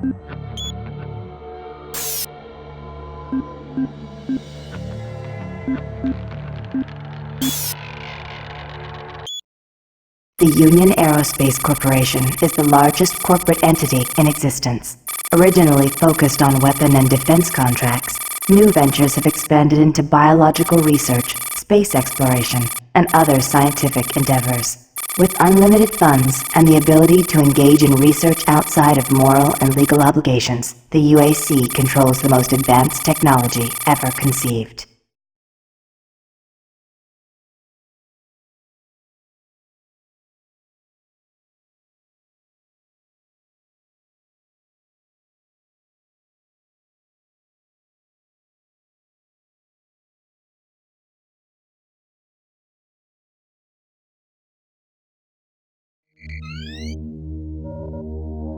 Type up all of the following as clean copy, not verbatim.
The Union Aerospace Corporation is the largest corporate entity in existence. Originally focused on weapon and defense contracts, new ventures have expanded into biological research, space exploration, and other scientific endeavors. With unlimited funds and the ability to engage in research outside of moral and legal obligations, the UAC controls the most advanced technology ever conceived.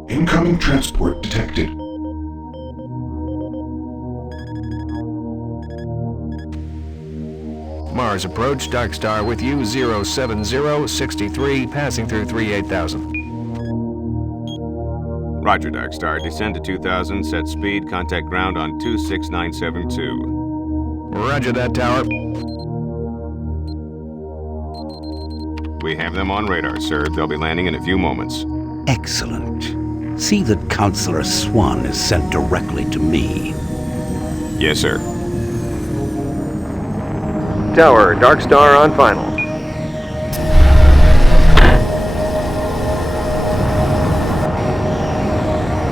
Incoming transport detected. Mars approach, Dark Star with you, 07063, passing through 38,000. Roger, Dark Star. Descend to 2000, set speed, contact ground on 26972. Roger that, Tower. We have them on radar, sir. They'll be landing in a few moments. Excellent. See that Counselor Swan is sent directly to me. Yes, sir. Tower, Dark Star on final.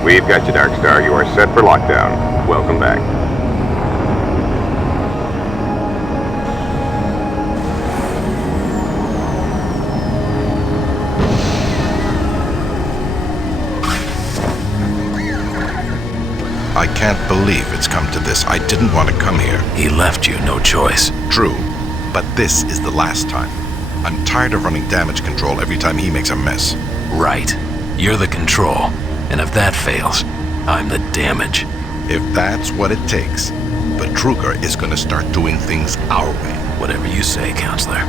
We've got you, Dark Star. You are set for lockdown. Welcome back. I can't believe it's come to this. I didn't want to come here. He left you no choice. True, but this is the last time. I'm tired of running damage control every time he makes a mess. Right. You're the control. And if that fails, I'm the damage. If that's what it takes, the Truger is gonna start doing things our way. Whatever you say, Counselor.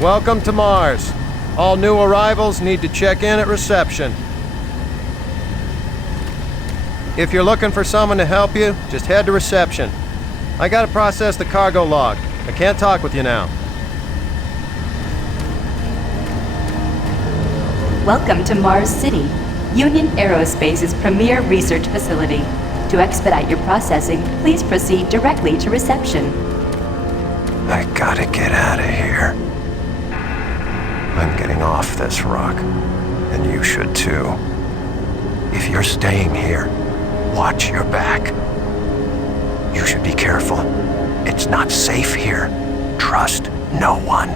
Welcome to Mars. All new arrivals need to check in at reception. If you're looking for someone to help you, just head to reception. I gotta process the cargo log. I can't talk with you now. Welcome to Mars City, Union Aerospace's premier research facility. To expedite your processing, please proceed directly to reception. I gotta get out of here. I'm getting off this rock, and you should too. If you're staying here, watch your back. You should be careful. It's not safe here. Trust no one.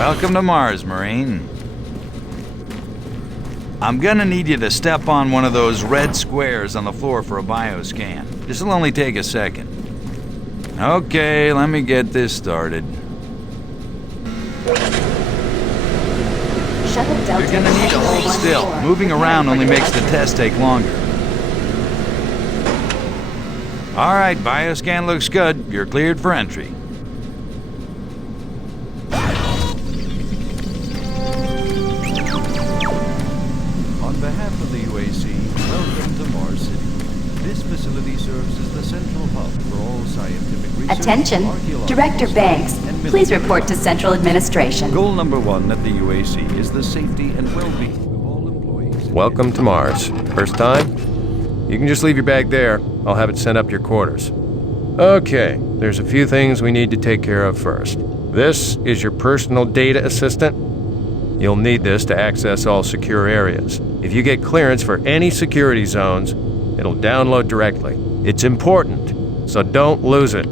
Welcome to Mars, Marine. I'm gonna need you to step on one of those red squares on the floor for a bioscan. This'll only take a second. Okay, let me get this started. Shuttle Delta. You're gonna need to hold still. Moving around only makes the test take longer. All right, bioscan looks good. You're cleared for entry. On behalf of the UAC, welcome to Mars City. This facility serves as the central hub for all scientific research. Attention, archaeological Director Banks, studies, and please military report to Central Administration. Goal number 1 at the UAC is the safety and well-being of all employees. Welcome to Mars. First time? You can just leave your bag there. I'll have it sent up your quarters. Okay, there's a few things we need to take care of first. This is your personal data assistant. You'll need this to access all secure areas. If you get clearance for any security zones, it'll download directly. It's important, so don't lose it.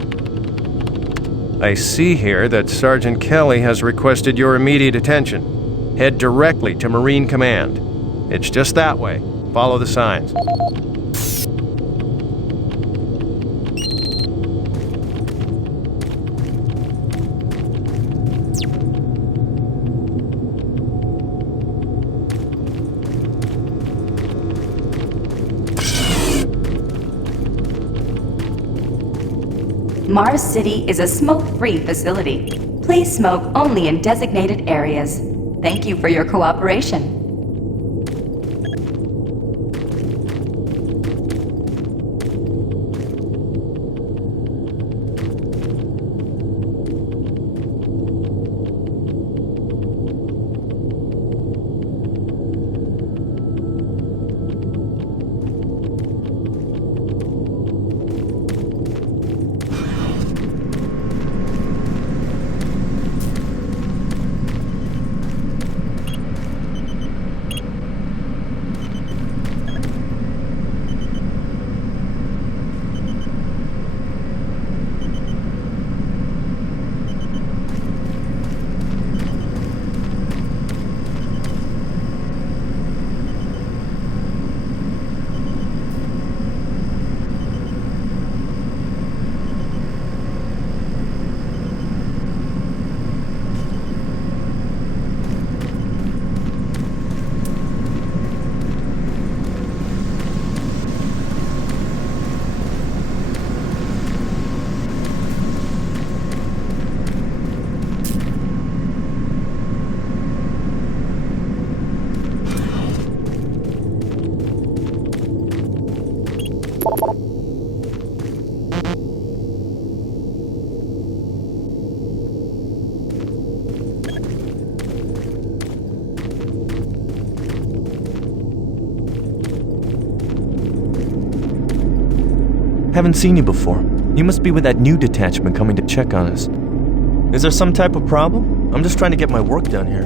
I see here that Sergeant Kelly has requested your immediate attention. Head directly to Marine Command. It's just that way. Follow the signs. Mars City is a smoke-free facility. Please smoke only in designated areas. Thank you for your cooperation. Haven't seen you before. You must be with that new detachment coming to check on us. Is there some type of problem? I'm just trying to get my work done here.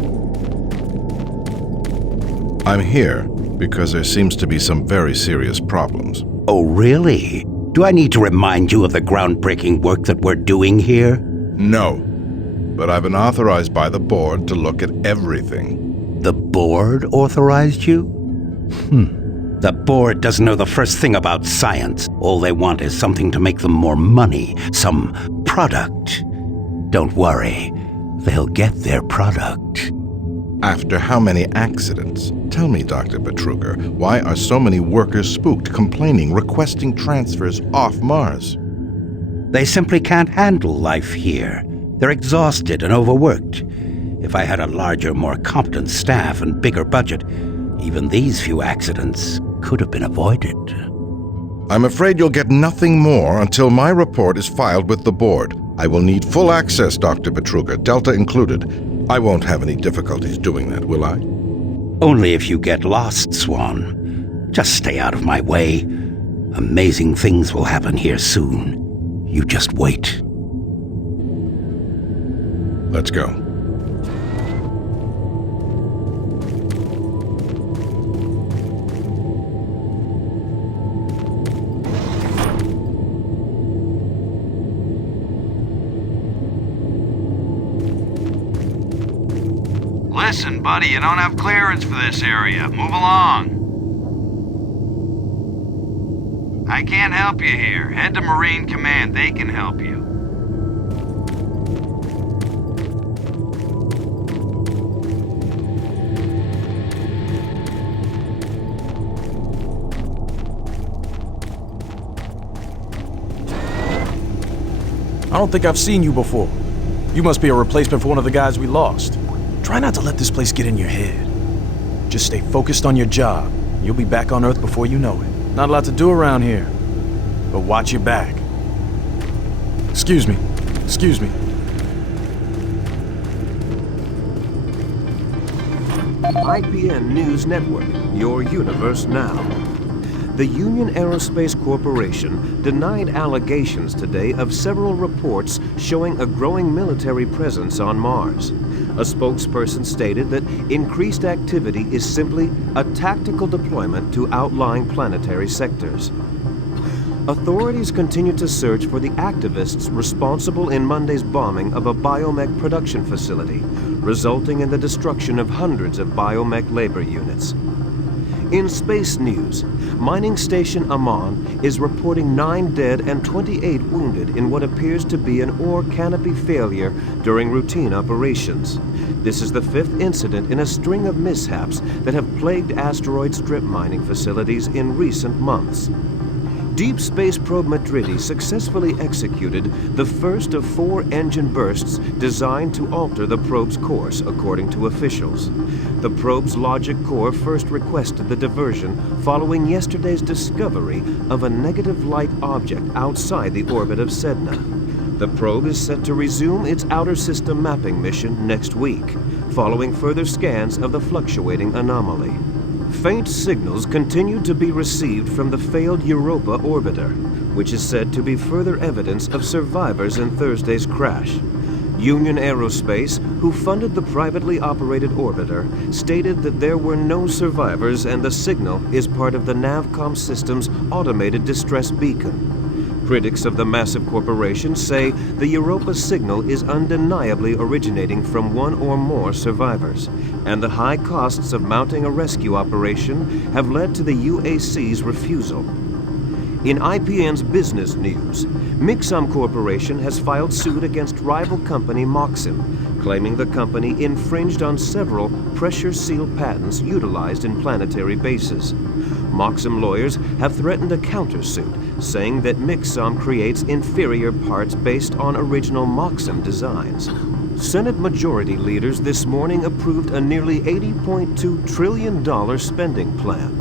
I'm here because there seems to be some very serious problems. Oh, really? Do I need to remind you of the groundbreaking work that we're doing here? No, but I've been authorized by the board to look at everything. The board authorized you? The board doesn't know the first thing about science. All they want is something to make them more money, some product. Don't worry, they'll get their product. After how many accidents? Tell me, Dr. Betruger, why are so many workers spooked, complaining, requesting transfers off Mars? They simply can't handle life here. They're exhausted and overworked. If I had a larger, more competent staff and bigger budget, even these few accidents could have been avoided. I'm afraid you'll get nothing more until my report is filed with the board. I will need full access, Dr. Betruger, Delta included. I won't have any difficulties doing that, will I? Only if you get lost, Swan. Just stay out of my way. Amazing things will happen here soon. You just wait. Let's go. Listen, buddy, you don't have clearance for this area. Move along. I can't help you here. Head to Marine Command. They can help you. I don't think I've seen you before. You must be a replacement for one of the guys we lost. Try not to let this place get in your head. Just stay focused on your job. You'll be back on Earth before you know it. Not a lot to do around here, but watch your back. Excuse me. Excuse me. IPN News Network, your universe now. The Union Aerospace Corporation denied allegations today of several reports showing a growing military presence on Mars. A spokesperson stated that increased activity is simply a tactical deployment to outlying planetary sectors. Authorities continue to search for the activists responsible in Monday's bombing of a biomech production facility, resulting in the destruction of hundreds of biomech labor units. In space news, mining station Amman is reporting 9 dead and 28 wounded in what appears to be an ore canopy failure during routine operations. This is the 5th incident in a string of mishaps that have plagued asteroid strip mining facilities in recent months. Deep Space Probe Madridi successfully executed the first of 4 engine bursts designed to alter the probe's course, according to officials. The probe's logic core first requested the diversion following yesterday's discovery of a negative light object outside the orbit of Sedna. The probe is set to resume its outer system mapping mission next week, following further scans of the fluctuating anomaly. Faint signals continue to be received from the failed Europa orbiter, which is said to be further evidence of survivors in Thursday's crash. Union Aerospace, who funded the privately operated orbiter, stated that there were no survivors and the signal is part of the Navcom system's automated distress beacon. Critics of the massive corporation say the Europa signal is undeniably originating from one or more survivors, and the high costs of mounting a rescue operation have led to the UAC's refusal. In IPN's business news, Mixum Corporation has filed suit against rival company Moxim, claiming the company infringed on several pressure seal patents utilized in planetary bases. Moxim lawyers have threatened a countersuit, saying that Mixum creates inferior parts based on original Moxim designs. Senate Majority leaders this morning approved a nearly $80.2 trillion spending plan.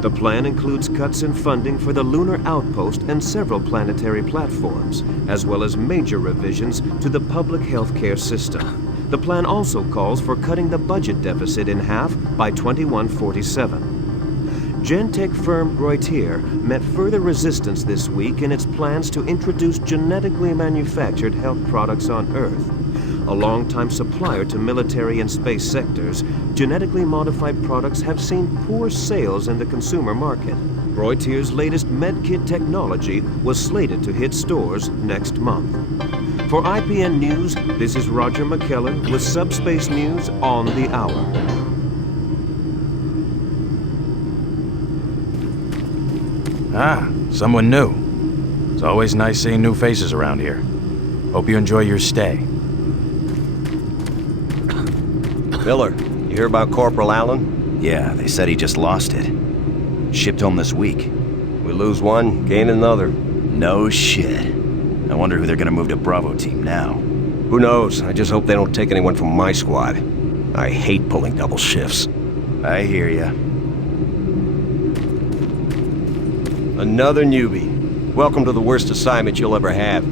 The plan includes cuts in funding for the lunar outpost and several planetary platforms, as well as major revisions to the public health care system. The plan also calls for cutting the budget deficit in half by 2147. Gentech firm Reutier met further resistance this week in its plans to introduce genetically manufactured health products on Earth. A longtime supplier to military and space sectors, genetically modified products have seen poor sales in the consumer market. Reutier's latest medkit technology was slated to hit stores next month. For IPN News, this is Roger McKellen with Subspace News on the Hour. Ah, someone new. It's always nice seeing new faces around here. Hope you enjoy your stay. Miller, you hear about Corporal Allen? Yeah, they said he just lost it. Shipped home this week. We lose one, gain another. No shit. I wonder who they're gonna move to Bravo team now. Who knows? I just hope they don't take anyone from my squad. I hate pulling double shifts. I hear ya. Another newbie. Welcome to the worst assignment you'll ever have.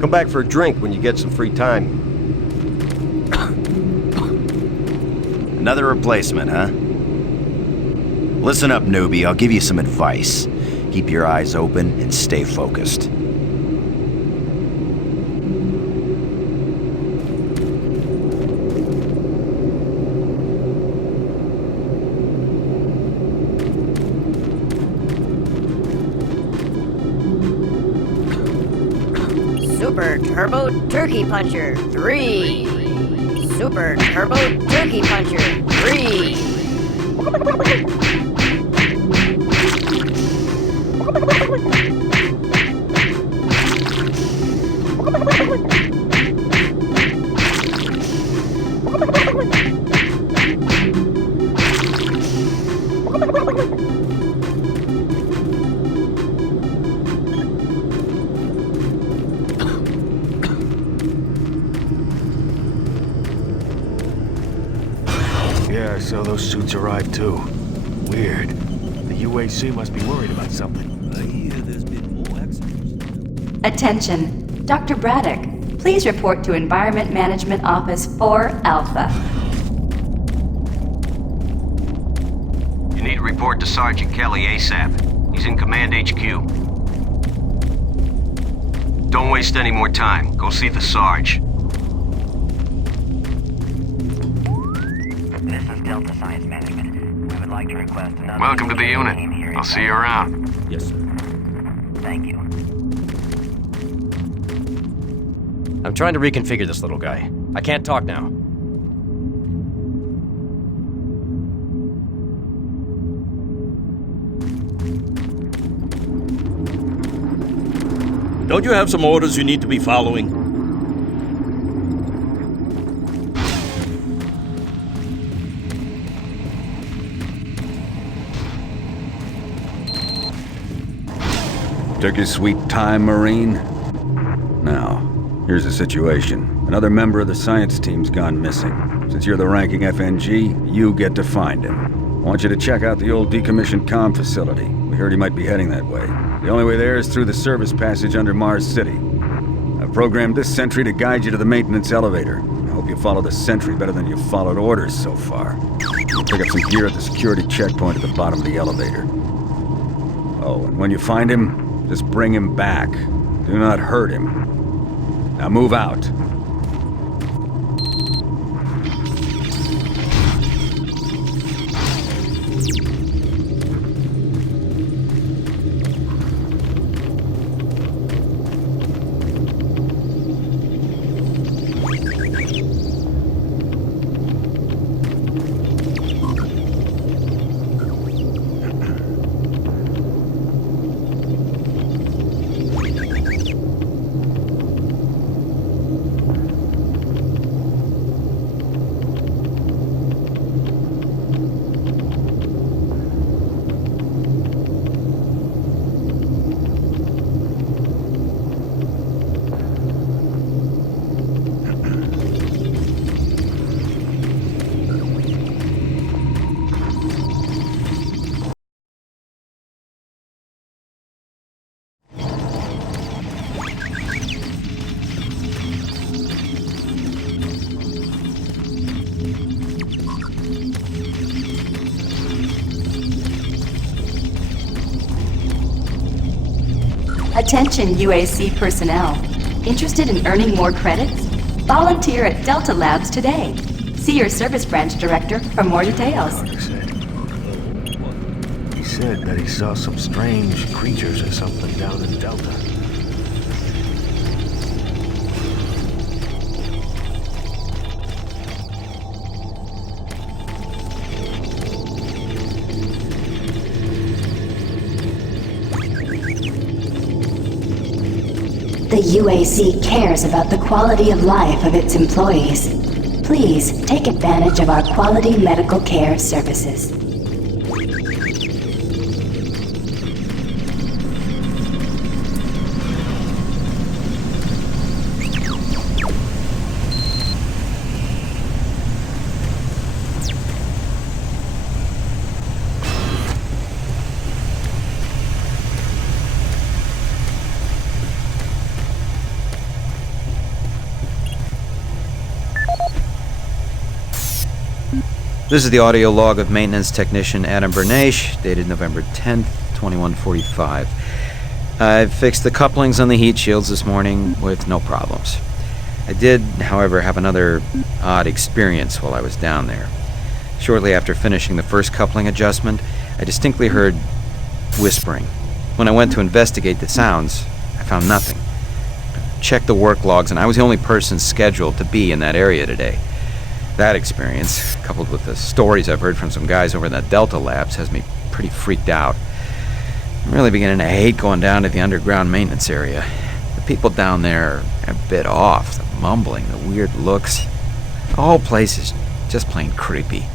Come back for a drink when you get some free time. Another replacement, huh? Listen up, newbie. I'll give you some advice. Keep your eyes open and stay focused. Super Turbo Turkey Puncher 3. Super Turbo Turkey Puncher 3. Yeah, I saw those suits arrive too. Weird. The UAC must be worried about something. I hear there's been more accidents. Attention. Dr. Braddock, please report to Environment Management Office 4 Alpha. You need to report to Sergeant Kelly ASAP. He's in Command HQ. Don't waste any more time. Go see the Sarge. This is Delta Science Management. We would like to request another... Welcome to the unit. I'll see you around. Yes, sir. Thank you. I'm trying to reconfigure this little guy. I can't talk now. Don't you have some orders you need to be following? Took your sweet time, Marine? Now, here's the situation. Another member of the science team's gone missing. Since you're the ranking FNG, you get to find him. I want you to check out the old decommissioned comm facility. We heard he might be heading that way. The only way there is through the service passage under Mars City. I've programmed this sentry to guide you to the maintenance elevator. I hope you follow the sentry better than you've followed orders so far. You'll pick up some gear at the security checkpoint at the bottom of the elevator. Oh, and when you find him, just bring him back. Do not hurt him. Now move out. Attention UAC personnel. Interested in earning more credits? Volunteer at Delta Labs today. See your service branch director for more details. He said that he saw some strange creatures or something down in Delta. The UAC cares about the quality of life of its employees. Please take advantage of our quality medical care services. This is the audio log of maintenance technician Adam Bernache, dated November 10th, 2145. I've fixed the couplings on the heat shields this morning with no problems. I did, however, have another odd experience while I was down there. Shortly after finishing the first coupling adjustment, I distinctly heard whispering. When I went to investigate the sounds, I found nothing. I checked the work logs, and I was the only person scheduled to be in that area today. That experience, coupled with the stories I've heard from some guys over in the Delta Labs, has me pretty freaked out. I'm really beginning to hate going down to the underground maintenance area. The people down there are a bit off. The mumbling, the weird looks. The whole place is just plain creepy.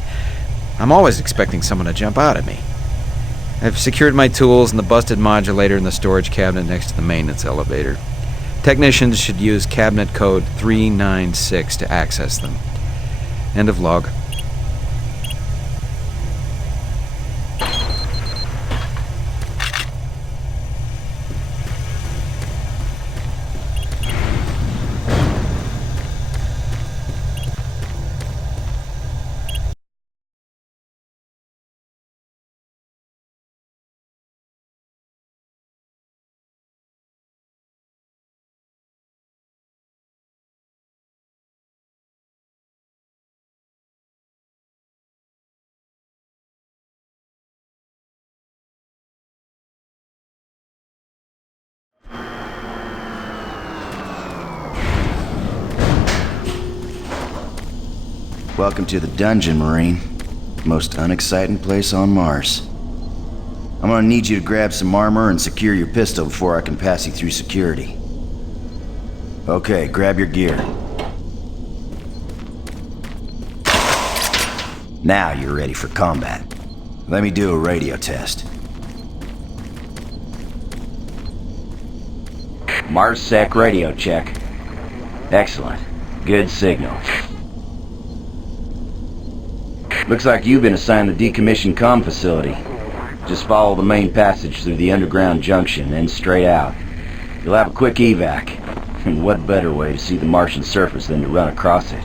I'm always expecting someone to jump out at me. I've secured my tools and the busted modulator in the storage cabinet next to the maintenance elevator. Technicians should use cabinet code 396 to access them. End of log. Welcome to the dungeon, Marine. Most unexciting place on Mars. I'm gonna need you to grab some armor and secure your pistol before I can pass you through security. Okay, grab your gear. Now you're ready for combat. Let me do a radio test. MarsSec radio check. Excellent. Good signal. Looks like you've been assigned the decommissioned comm facility. Just follow the main passage through the underground junction, then straight out. You'll have a quick evac. And what better way to see the Martian surface than to run across it?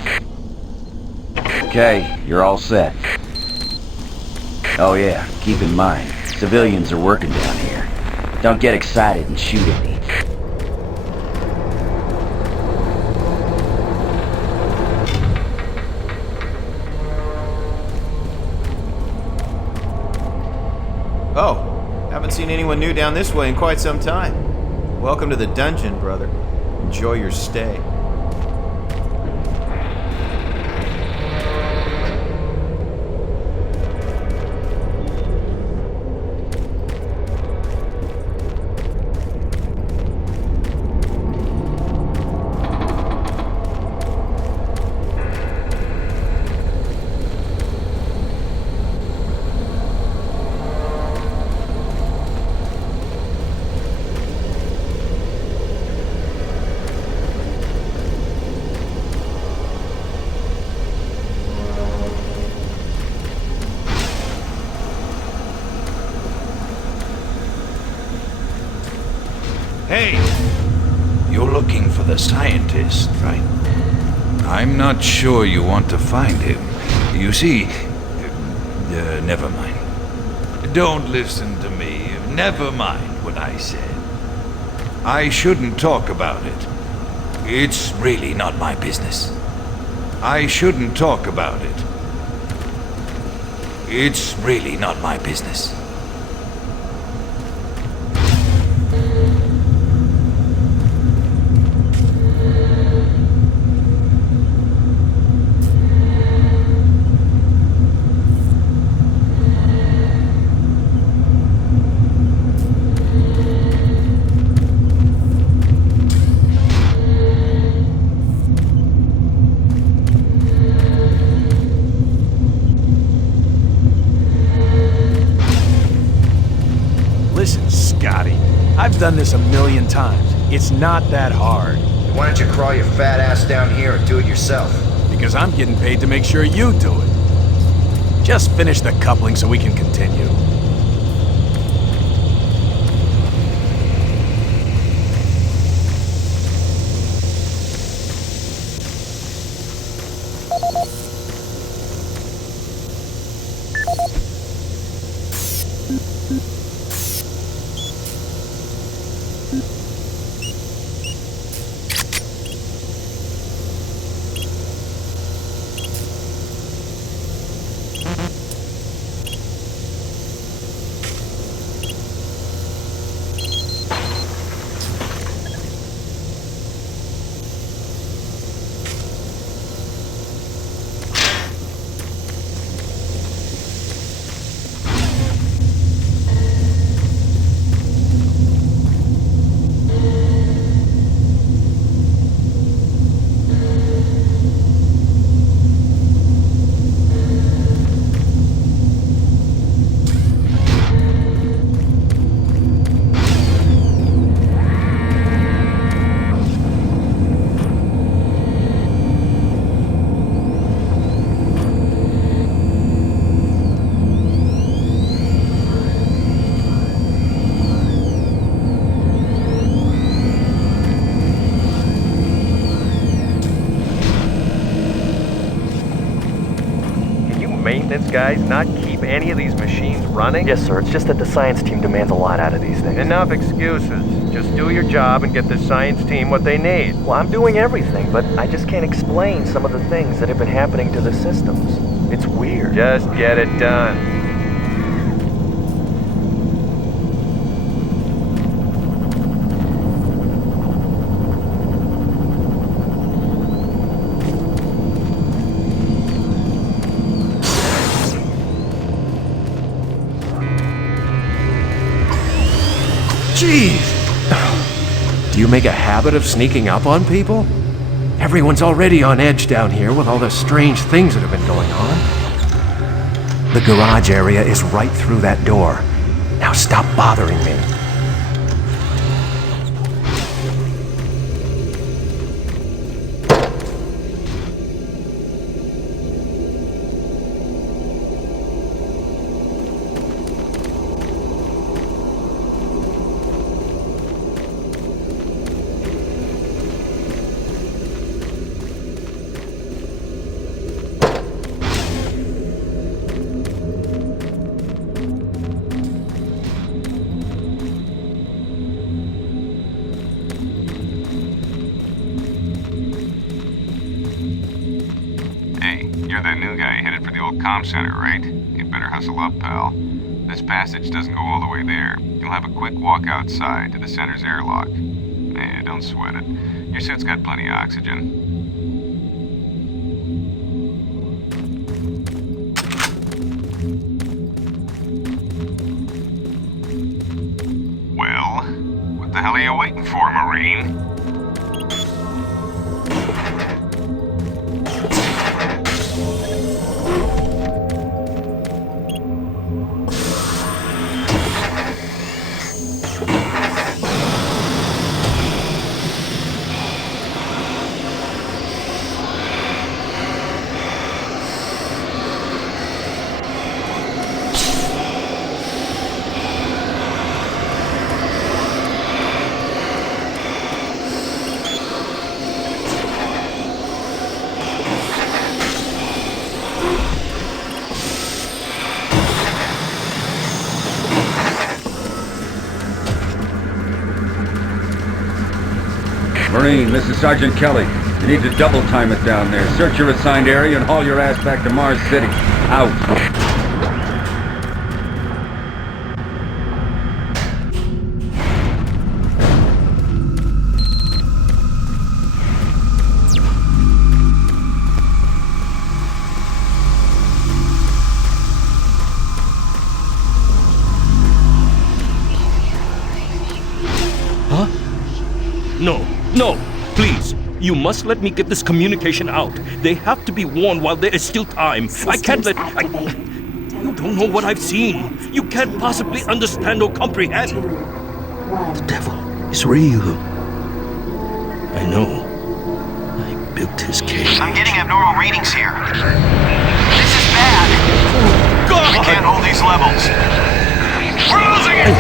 Okay, you're all set. Oh yeah, keep in mind, civilians are working down here. Don't get excited and shoot at me. Oh, haven't seen anyone new down this way in quite some time. Welcome to the dungeon, brother. Enjoy your stay. Hey! You're looking for the scientist, right? I'm not sure you want to find him. You see... never mind. Don't listen to me. Never mind what I said. I shouldn't talk about it. It's really not my business. I shouldn't talk about it. It's really not my business. Listen, Scotty, I've done this a million times. It's not that hard. Why don't you crawl your fat ass down here and do it yourself? Because I'm getting paid to make sure you do it. Just finish the coupling so we can continue. maintenance guys not keep any of these machines running? Yes, sir. It's just that the science team demands a lot out of these things. Enough excuses. Just do your job and get the science team what they need. Well, I'm doing everything, but I just can't explain some of the things that have been happening to the systems. It's weird. Just get it done. Jeez! Do you make a habit of sneaking up on people? Everyone's already on edge down here with all the strange things that have been going on. The garage area is right through that door. Now stop bothering me. You're that new guy headed for the old comm center, right? You'd better hustle up, pal. This passage doesn't go all the way there. You'll have a quick walk outside to the center's airlock. Don't sweat it. Your suit's got plenty of oxygen. Well, what the hell are you waiting for, Marine? Marine, this is Sergeant Kelly. You need to double time it down there. Search your assigned area and haul your ass back to Mars City. Out. No, please. You must let me get this communication out. They have to be warned while there is still time. I can't let... You don't know what I've seen. You can't possibly understand or comprehend. The devil is real. I know. I built his cage. I'm getting abnormal readings here. This is bad. God! We can't hold these levels. We're losing it!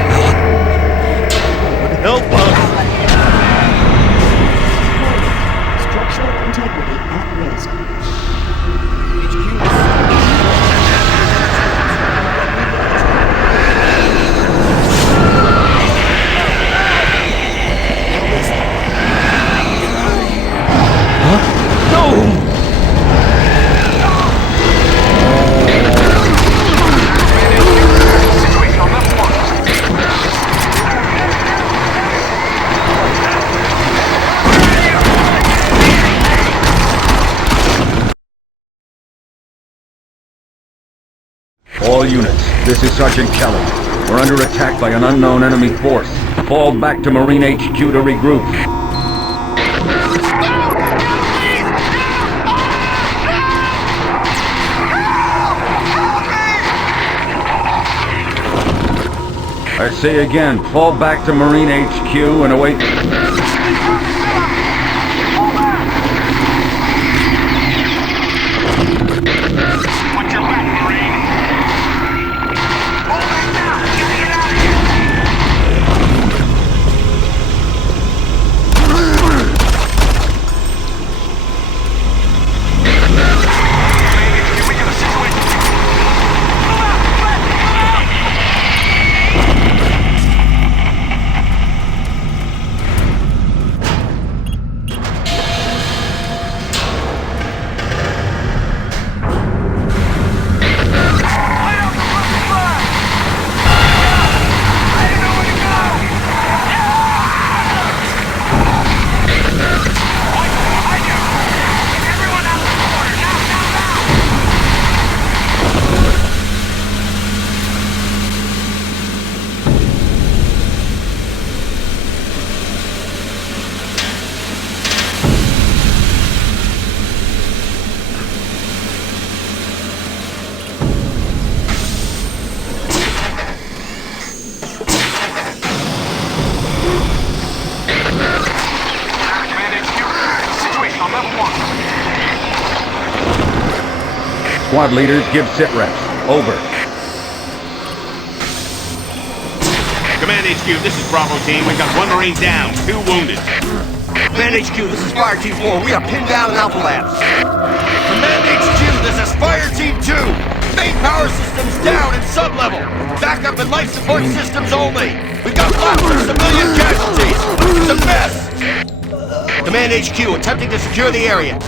Help us! Structural integrity at risk. All units, this is Sergeant Kelly. We're under attack by an unknown enemy force. Fall back to Marine HQ to regroup. I say again, fall back to Marine HQ and await... Squad leaders, give sit reps. Over. Command HQ, this is Bravo Team. We've got 1 Marine down, 2 wounded. Command HQ, this is Fire Team 4. We are pinned down in Alpha Labs. Command HQ, this is Fire Team 2. Main power systems down in sub-level. Backup and life support systems only. We've got lots of civilian casualties. It's a mess. Command HQ, attempting to secure the area.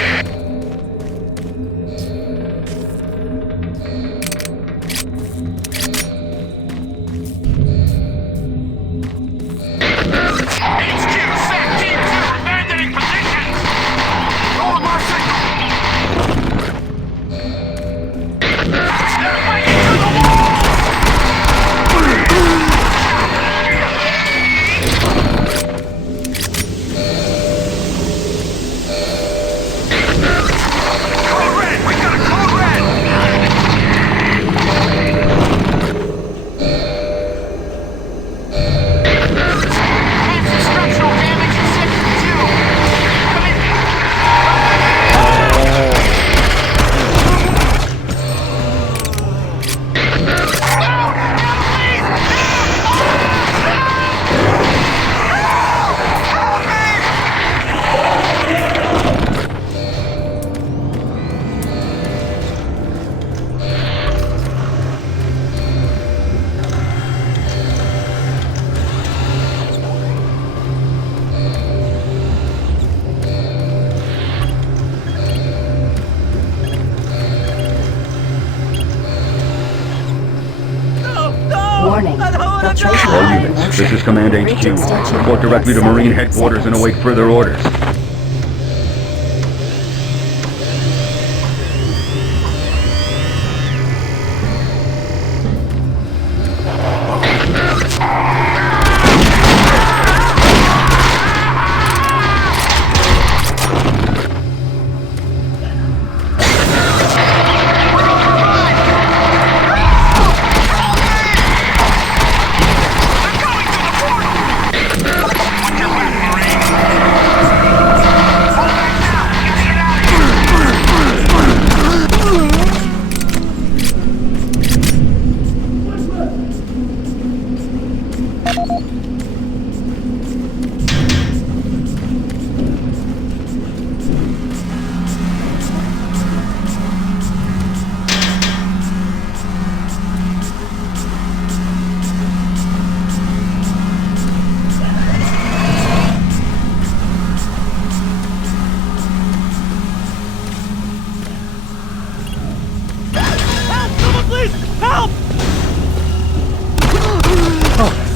Warning. Filtration All line in units, motion. this is Command Breach HQ. extension Report directly to within Marine 7 Headquarters and seconds. await further orders.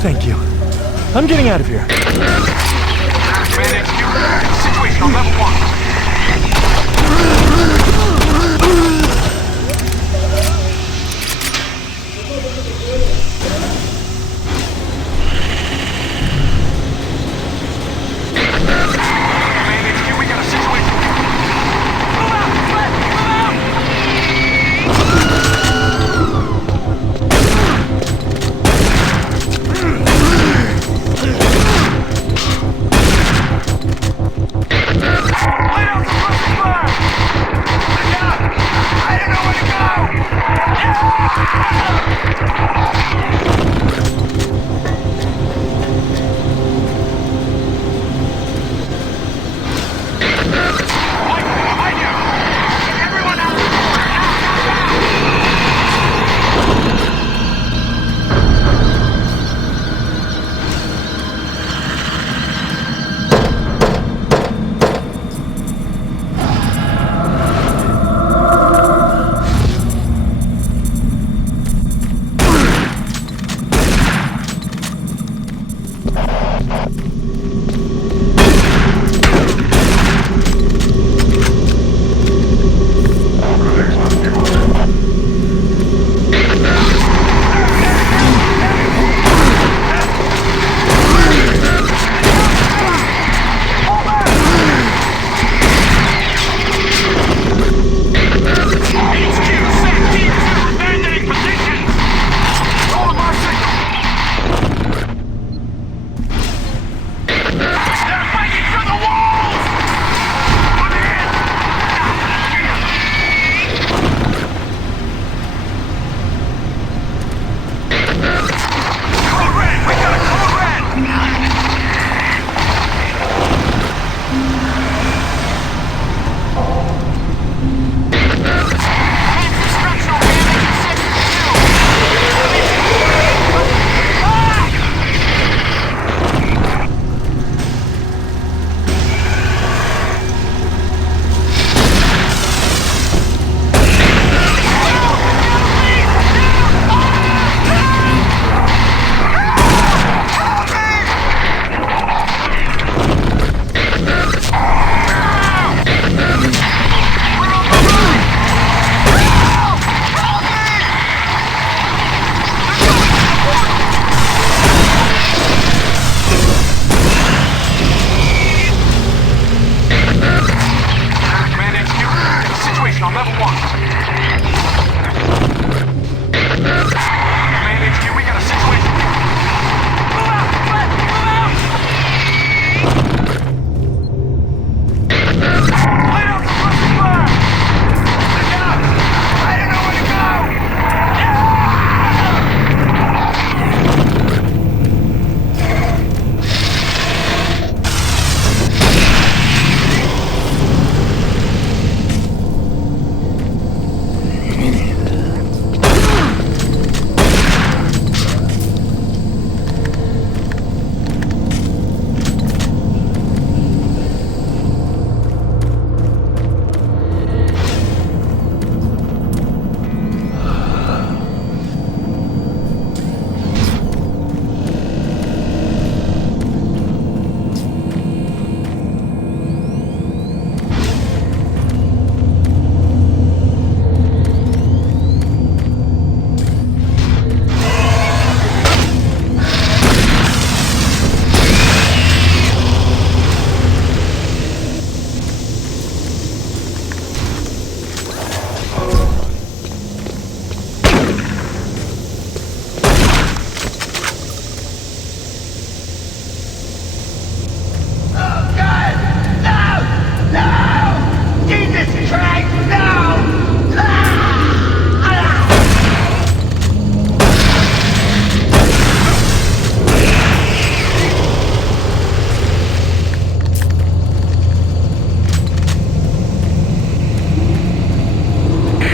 Thank you. I'm getting out of here. Situation on level 1. Command HQ, get a situation on level 1. Command HQ, we got a situation. Move out! Move out! Light up the front fire! Look out! I don't know where to go!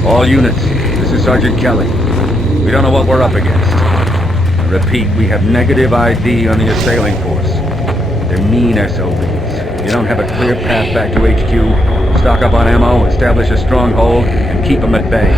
All units, this is Sergeant Kelly. We don't know what we're up against. I repeat, we have negative ID on the assailing force. They're mean SOBs. If you don't have a clear path back to HQ, stock up on ammo, establish a stronghold, and keep them at bay.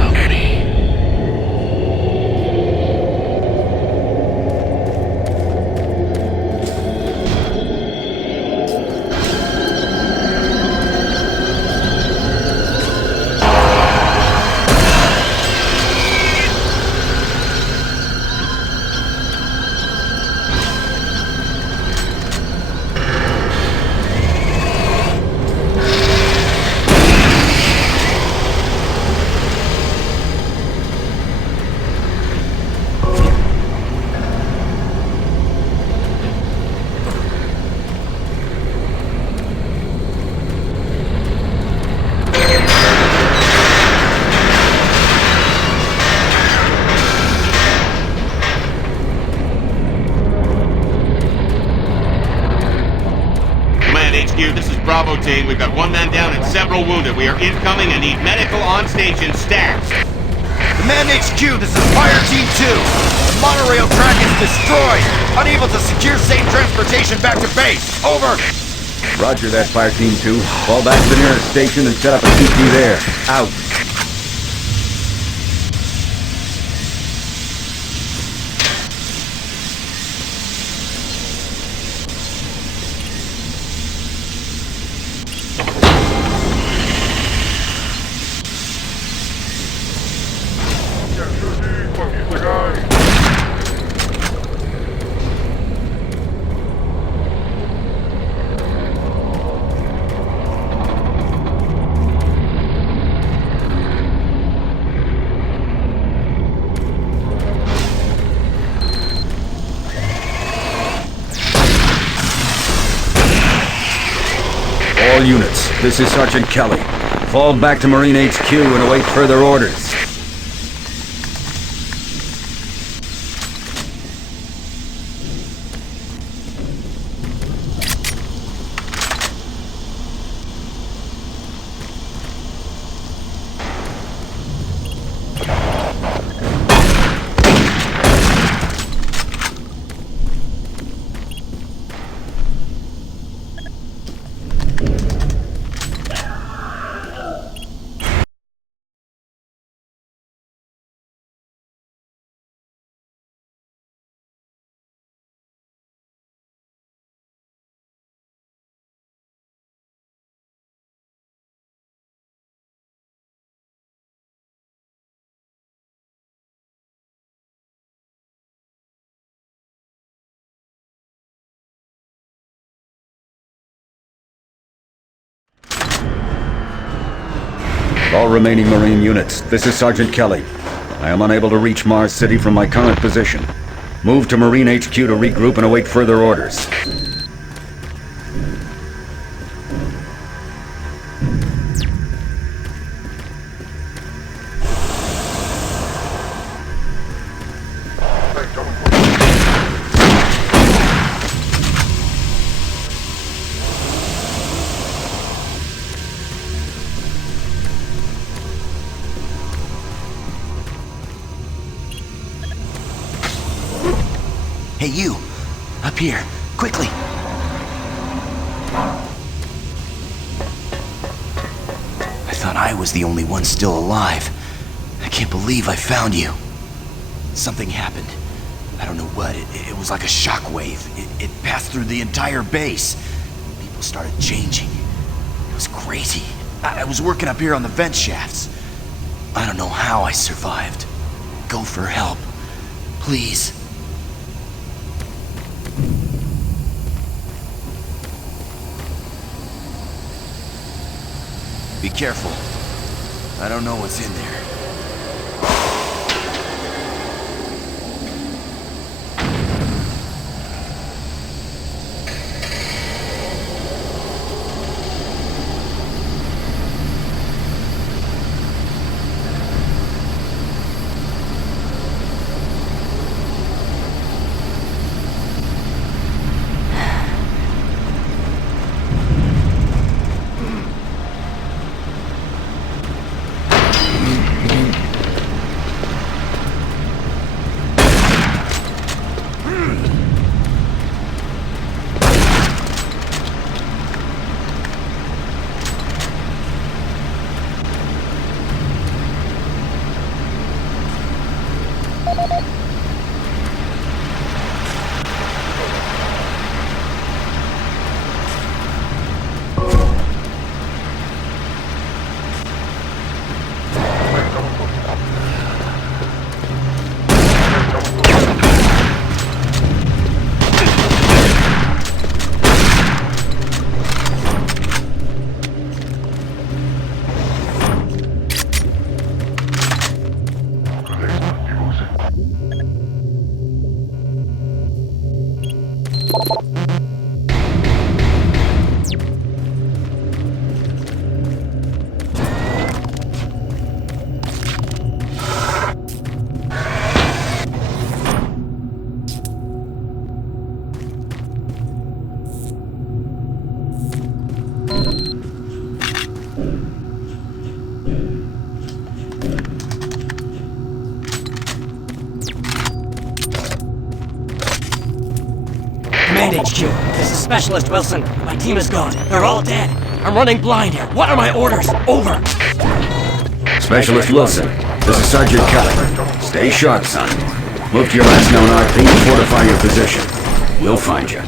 HQ, this is Bravo team. We've got one man down and several wounded. We are incoming and need medical on station stat. Command HQ, this is Fire Team 2. The monorail track is destroyed. Unable to secure safe transportation back to base. Over. Roger that, Fire Team 2. Fall back to the nearest station and set up a CT there. Out. All units, this is Sergeant Kelly. Fall back to Marine HQ and await further orders. All remaining Marine units, this is Sergeant Kelly. I am unable to reach Mars City from my current position. Move to Marine HQ to regroup and await further orders. Hey, you! Up here, quickly! I thought I was the only one still alive. I can't believe I found you. Something happened. I don't know what. It was like a shockwave. It passed through the entire base. People started changing. It was crazy. I was working up here on the vent shafts. I don't know how I survived. Go for help. Please. Be careful. I don't know what's in there. Command HQ, this is Specialist Wilson. My team is gone. They're all dead. I'm running blind here. What are my orders? Over. Specialist Wilson, this is Sergeant Kelly. Stay sharp, son. Move to your last known RP and fortify your position. We'll find you.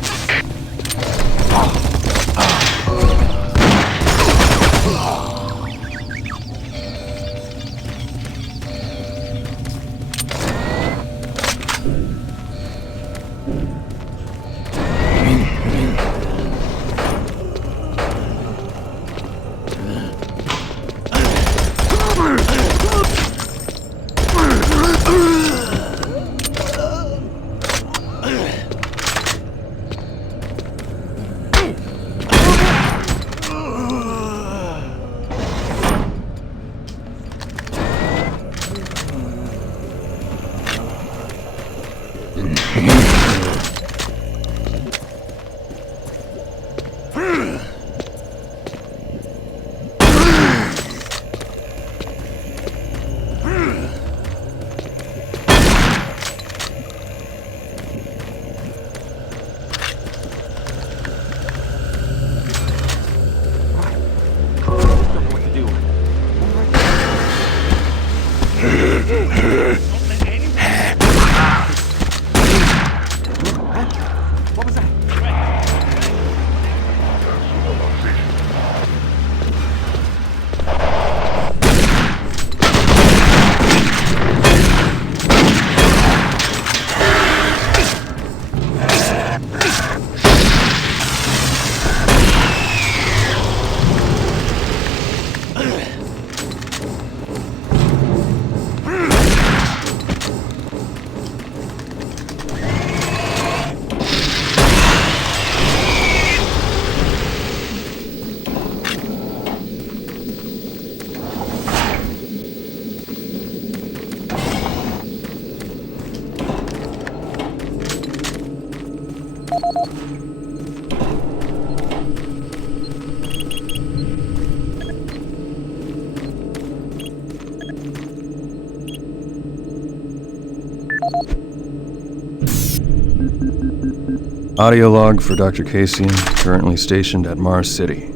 Audio log for Dr. Casian, currently stationed at Mars City.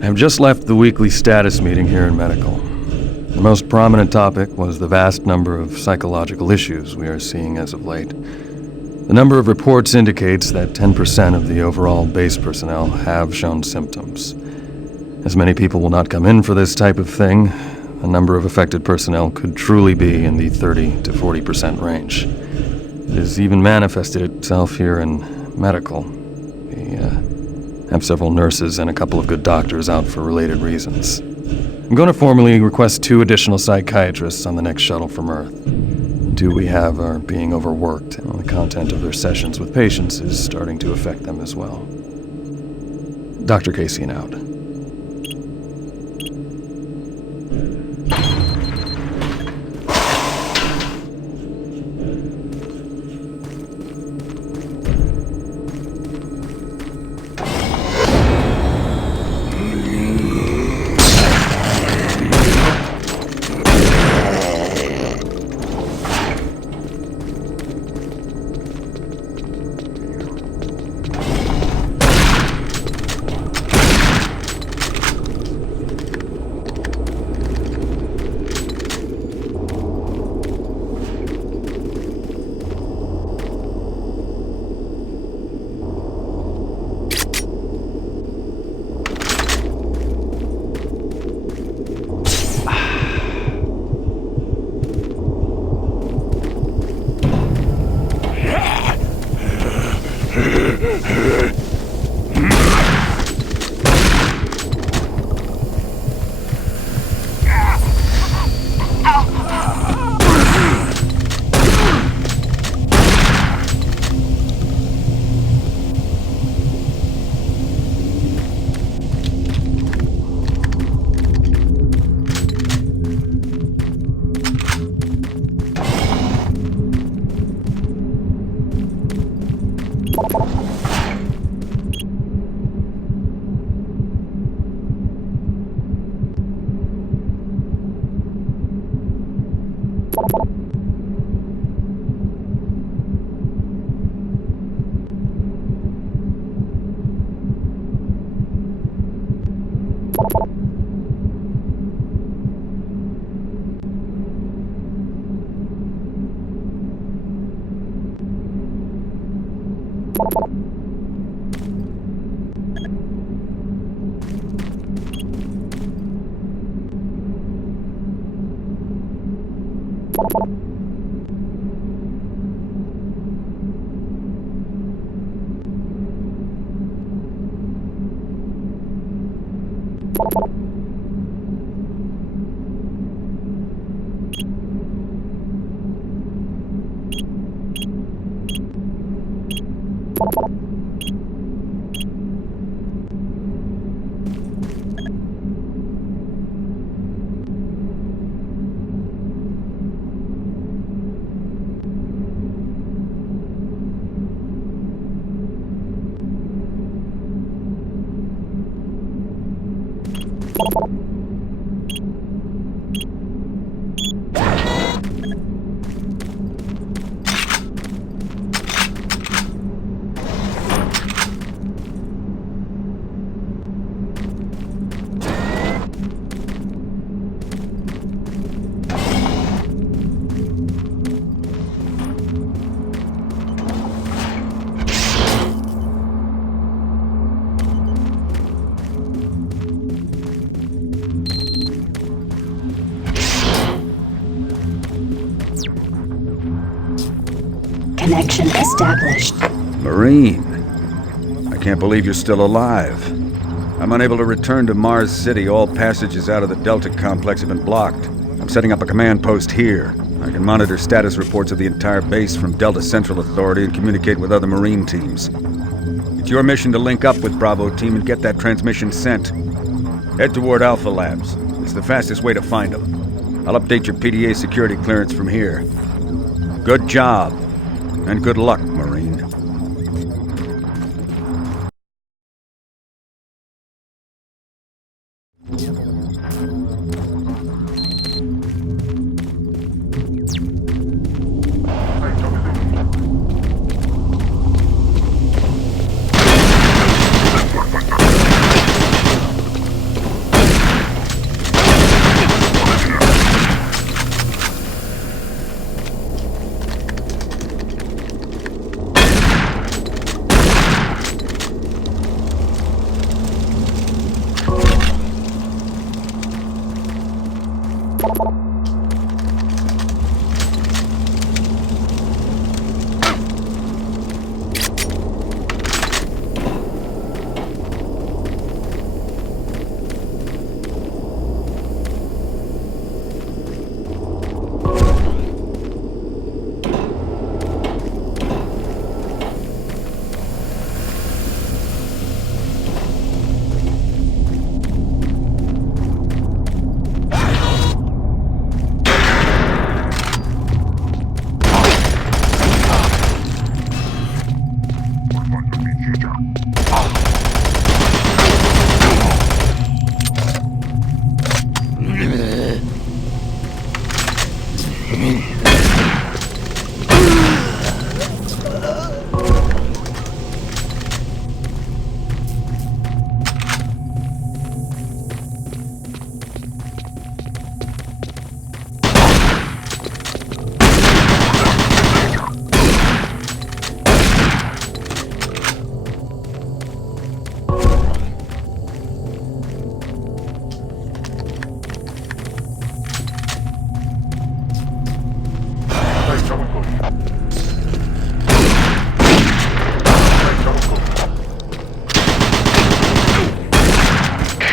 I have just left the weekly status meeting here in Medical. The most prominent topic was the vast number of psychological issues we are seeing as of late. The number of reports indicates that 10% of the overall base personnel have shown symptoms. As many people will not come in for this type of thing, the number of affected personnel could truly be in the 30 to 40% range. It has even manifested itself here in Medical. We have several nurses and a couple of good doctors out for related reasons. I'm going to formally request 2 additional psychiatrists on the next shuttle from Earth. 2 we have are being overworked, and the content of their sessions with patients is starting to affect them as well. Dr. Casian out. Connection established. Marine, I can't believe you're still alive. I'm unable to return to Mars City. All passages out of the Delta complex have been blocked. I'm setting up a command post here. I can monitor status reports of the entire base from Delta Central Authority and communicate with other Marine teams. It's your mission to link up with Bravo Team and get that transmission sent. Head toward Alpha Labs. It's the fastest way to find them. I'll update your PDA security clearance from here. Good job. And good luck, Marine.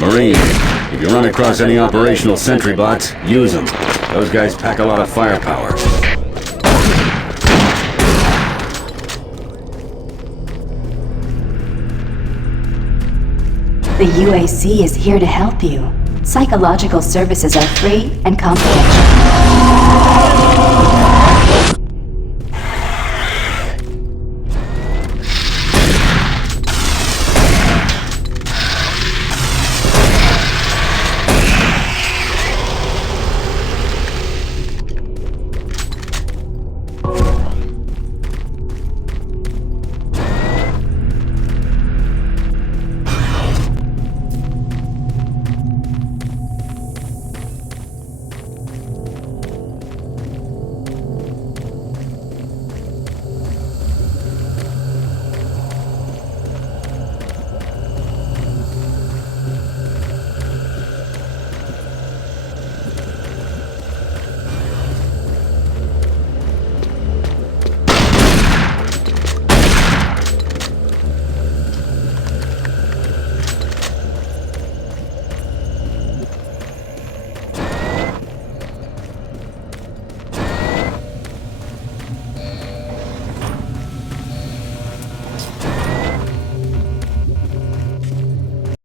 Marine, if you run across any operational sentry bots, use them. Those guys pack a lot of firepower. The UAC is here to help you. Psychological services are free and confidential.